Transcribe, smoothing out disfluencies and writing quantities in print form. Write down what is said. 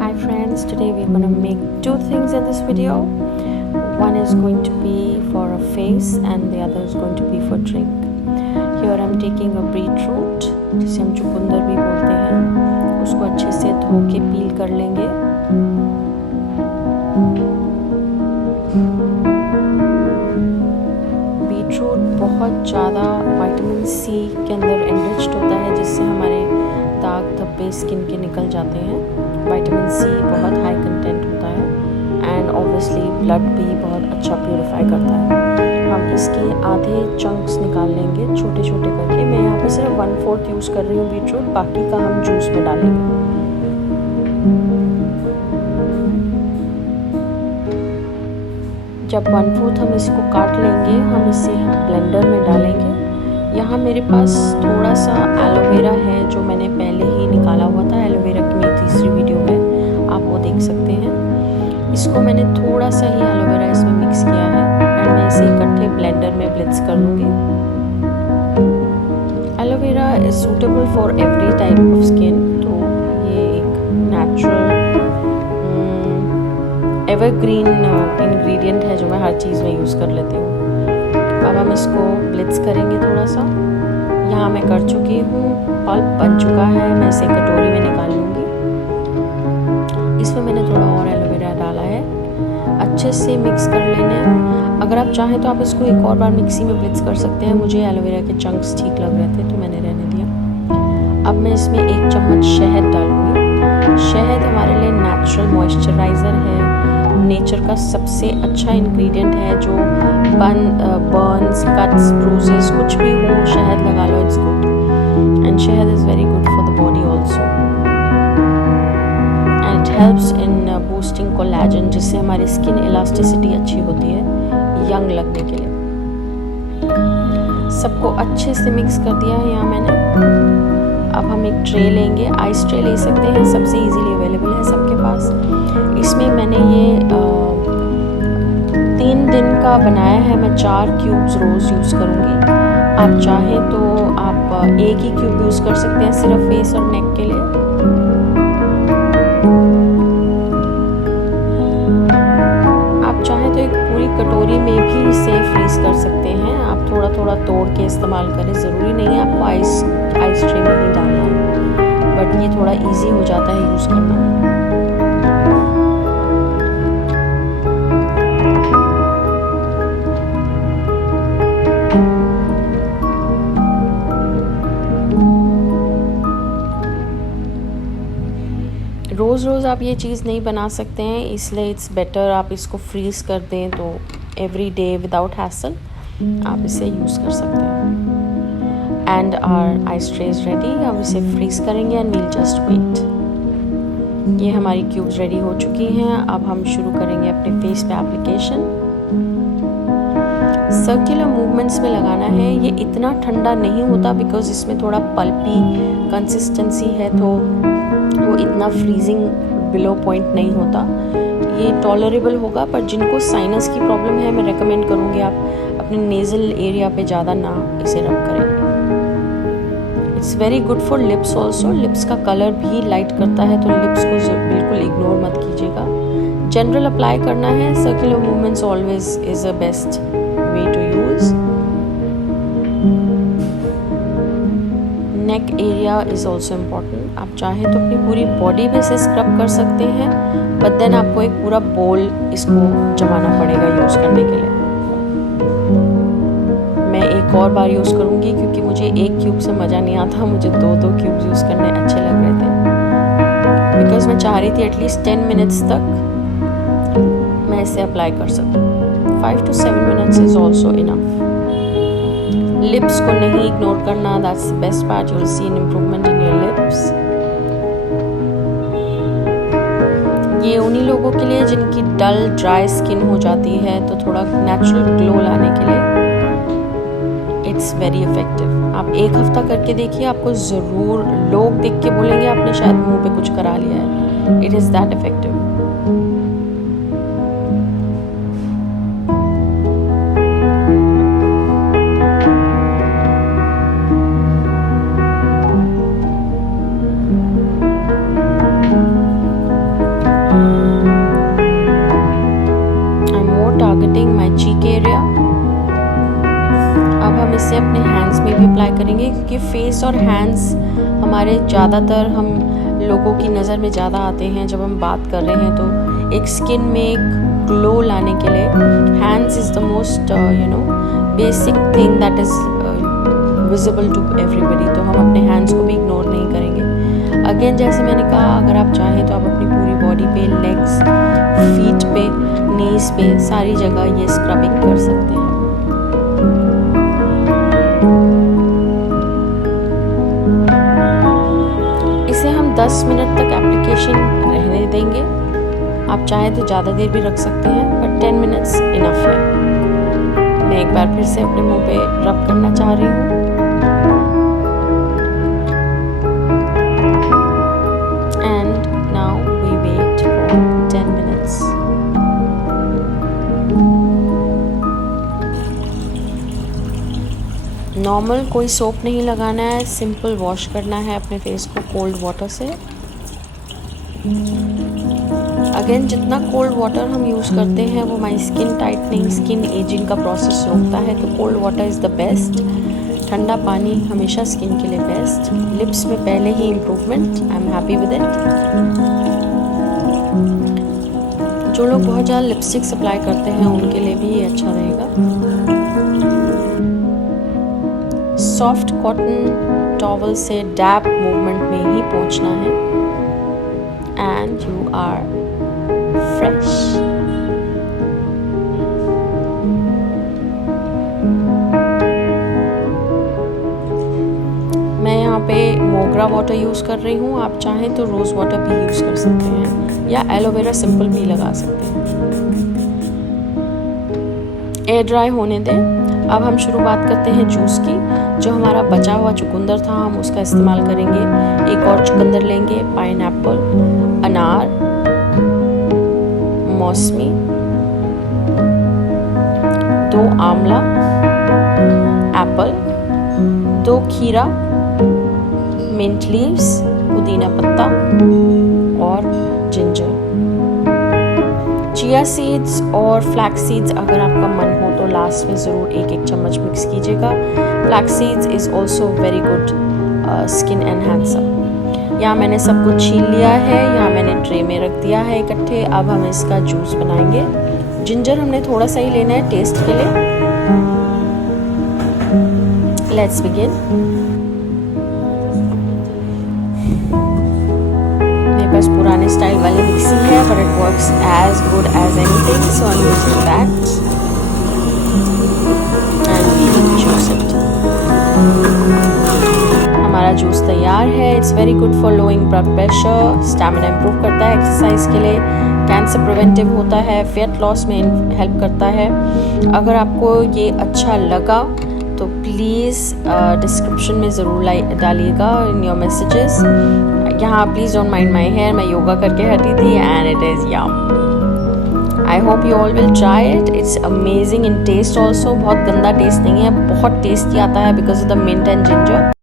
Hi friends, today we're going to make two things in this video. One is going to be for a face and the other is going to be for drink. Here I'm taking a beetroot, जिसे हम चुकंदर भी बोलते हैं. उसको अच्छे से धो के पील कर लेंगे. बीटरूट बहुत ज़्यादा विटामिन सी के अंदर एनरिच्ड होता है, जिससे हमारे दाग धब्बे स्किन के निकल जाते हैं. विटामिन सी बहुत हाई कंटेंट होता है एंड ऑब्वियसली ब्लड भी बहुत अच्छा प्योरीफाई करता है. हम इसके आधे चंक्स निकाल लेंगे छोटे छोटे करके. मैं यहाँ पे सिर्फ 1/4 यूज़ कर रही हूँ बीटरूट, बाकी का हम जूस में डालेंगे. जब 1/4 हम इसको काट लेंगे, हम इसे ब्लेंडर में डालेंगे. यहाँ मेरे पास थोड़ा सा एलोवेरा है जो मैंने पहले ही निकाला हुआ था. एलोवेरा की मेरी तीसरी वीडियो है, आप वो देख सकते हैं. इसको मैंने थोड़ा सा ही एलोवेरा इसमें मिक्स किया है एंड मैं इसे इकट्ठे ब्लेंडर में ब्लिट्स कर लूँगी. Aloe vera is suitable for every type of skin. तो ये एक नेचुरल एवरग्रीन इंग्रेडिएंट है जो मैं हर चीज़ में यूज़ कर लेती हूँ. अब हम इसको ब्लिट्स करेंगे थोड़ा सा. यहाँ मैं कर चुकी हूँ, पल्प बन चुका है. मैं इसे कटोरी में निकाल लूँगी. इसमें मैंने थोड़ा और एलोवेरा डाला है. अच्छे से मिक्स कर लेना. अगर आप चाहें तो आप इसको एक और बार मिक्सी में ब्लिट्स कर सकते हैं. मुझे एलोवेरा के चंक्स ठीक लग रहे थे तो मैंने रहने दिया. अब मैं इसमें 1 चम्मच शहद डालूँगी. शहद हमारे लिए नेचुरल मॉइस्चराइज़र है, नेचर का सबसे अच्छा इंग्रेडिएंट है. जो बर्न्स, कट्स, ब्रूजेस कुछ भी हो, शहद लगा लो, इट्स गुड. एंड शहद is very good for the body also. And it helps in boosting collagen, जिससे हमारी स्किन इलास्टिसिटी अच्छी होती है यंग लगने के लिए. सबको अच्छे से मिक्स कर दिया है यहाँ मैंने. अब हम एक ट्रे लेंगे. आइस ट्रे ले सकते हैं, सबसे इजीली अवेलेबल है सबके पास. इसमें मैंने ये 3 दिन का बनाया है. मैं 4 क्यूब्स रोज़ यूज़ करूँगी. आप चाहें तो आप एक ही क्यूब यूज़ कर सकते हैं सिर्फ फेस और नेक के लिए. आप चाहें तो एक पूरी कटोरी में भी इसे फ्रीज़ कर सकते हैं. आप थोड़ा थोड़ा तोड़ के इस्तेमाल करें. ज़रूरी नहीं है आपको आइस ट्रे में ही डालना है, बट ये थोड़ा इजी हो जाता है यूज़ करना. रोज़ रोज़ आप ये चीज़ नहीं बना सकते हैं, इसलिए इट्स बेटर आप इसको फ्रीज़ कर दें तो एवरी डे विदाउट हैसल आप इसे यूज़ कर सकते हैं. And our ice tray is ready. अब इसे फ्रीज़ करेंगे एंड वील जस्ट वेट. ये हमारी क्यूब्स रेडी हो चुकी हैं. अब हम शुरू करेंगे अपने फेस पे एप्लीकेशन. सर्कुलर मूवमेंट्स में लगाना है. ये इतना ठंडा नहीं होता बिकॉज इसमें थोड़ा पल्पी कंसिस्टेंसी है, तो वो इतना फ्रीजिंग बिलो पॉइंट नहीं होता. ये टॉलरेबल होगा, पर जिनको साइनस की प्रॉब्लम है मैं रेकमेंड करूँगी आप अपने नेज़ल एरिया पे ज़्यादा ना इसे रब करें. It's very good for lips also. Lips का कलर भी लाइट करता है, तो लिप्स को बिल्कुल इग्नोर मत कीजिएगा. जनरल अप्लाई करना है. Circular movements always is a best way to use. Neck area is also important. आप चाहें तो अपनी पूरी बॉडी में से स्क्रब कर सकते हैं, बट देन आपको एक पूरा बोल इसको जमाना पड़ेगा यूज़ करने के लिए. मैं एक और बार यूज़ करूँगी क्योंकि मुझे 1 क्यूब से मज़ा नहीं आता. मुझे 2 क्यूब्स यूज़ करने अच्छे लग रहे थे, बिकॉज मैं चाह रही थी एटलीस्ट 10 मिनट्स तक मैं इसे अप्लाई कर सकूँ. 5 to 7 minutes is also enough. Lips को नहीं इग्नोर करना. That's the best part. You will see an improvement in your lips. ये उन्हीं लोगों के लिए जिनकी डल ड्राई स्किन हो जाती है, तो थोड़ा नेचुरल ग्लो लाने के लिए इट्स वेरी इफेक्टिव. आप 1 हफ्ता करके देखिए, आपको ज़रूर लोग देख के बोलेंगे आपने शायद मुंह पे कुछ करा लिया है. It is that effective. इसे अपने हैंड्स में भी अप्लाई करेंगे, क्योंकि फेस और हैंड्स हमारे ज़्यादातर हम लोगों की नज़र में ज़्यादा आते हैं जब हम बात कर रहे हैं। तो एक स्किन में एक ग्लो लाने के लिए hands is the most basic thing that is visible to everybody. तो हम अपने हैंड्स को भी इग्नोर नहीं करेंगे। अगेन जैसे मैंने कहा, अगर आप चाहें तो आप अपनी पूरी बॉडी पे, लेग्स, फीट पे, नीज पे, सारी जगह ये स्क्रबिंग कर सकते हैं। इसे हम 10 मिनट तक एप्लीकेशन रहने देंगे। आप चाहें तो ज़्यादा देर भी रख सकते हैं, बट 10 मिनट्स इनफ है। मैं एक बार फिर से अपने मुंह पे रब करना चाह रही हूँ। And now we wait for 10 minutes. Normal कोई सोप नहीं लगाना है, सिंपल वॉश करना है अपने फेस को कोल्ड वाटर से। अगेन जितना कोल्ड वाटर हम यूज़ करते हैं वो हमारी स्किन टाइटनिंग, स्किन एजिंग का प्रोसेस रोकता है। तो cold water is the best. ठंडा पानी हमेशा स्किन के लिए बेस्ट। लिप्स में पहले ही improvement, I am happy with it. जो लोग बहुत ज़्यादा लिपस्टिक्स अप्लाई करते हैं उनके लिए भी ये अच्छा रहेगा। सॉफ्ट कॉटन टॉवल से डैप मूवमेंट में ही पहुंचना है। And you are fresh. मैं यहाँ पे मोगरा वाटर यूज़ कर रही हूँ। आप चाहें तो रोज़ वाटर भी यूज़ कर सकते हैं, या एलोवेरा सिंपल भी लगा सकते हैं। एयर ड्राई होने दें। अब हम शुरुआत करते हैं जूस की। जो हमारा बचा हुआ चुकंदर था हम उसका इस्तेमाल करेंगे। एक और चुकंदर लेंगे, पाइनएप्पल, अनार, मौसमी, 2 आंवला, एप्पल, 2 खीरा, मिंट लीव्स, पुदीना पत्ता और जिंजर। चिया सीड्स और फ्लैक्स सीड्स अगर आपका मन हो तो लास्ट में ज़रूर 1-1 चम्मच मिक्स कीजिएगा। Flax seeds is also very good skin enhancer. यहाँ मैंने सब कुछ छील लिया है, यहाँ मैंने ट्रे में रख दिया है इकट्ठे। अब हम इसका जूस बनाएंगे। जिंजर हमने थोड़ा सा ही लेना है टेस्ट के लिए। Let's begin. बस पुराने स्टाइल वाली मिक्सी है, but it works as good as anything, so I am using that and we juice it. हमारा जूस तैयार है। It's very good for lowering blood pressure, stamina improve करता है एक्सरसाइज के लिए, कैंसर प्रिवेंटिव होता है, वेट लॉस में हेल्प करता है। अगर आपको ये अच्छा लगा तो प्लीज़ डिस्क्रिप्शन में ज़रूर डालिएगा इन योर मैसेजेस। यहाँ please don't mind my hair, मैं योगा करके हटी थी and it is yum. I hope you all will try it. It's amazing in taste also. बहुत गंदा टेस्ट नहीं है, बहुत टेस्टी आता है because of the mint and ginger.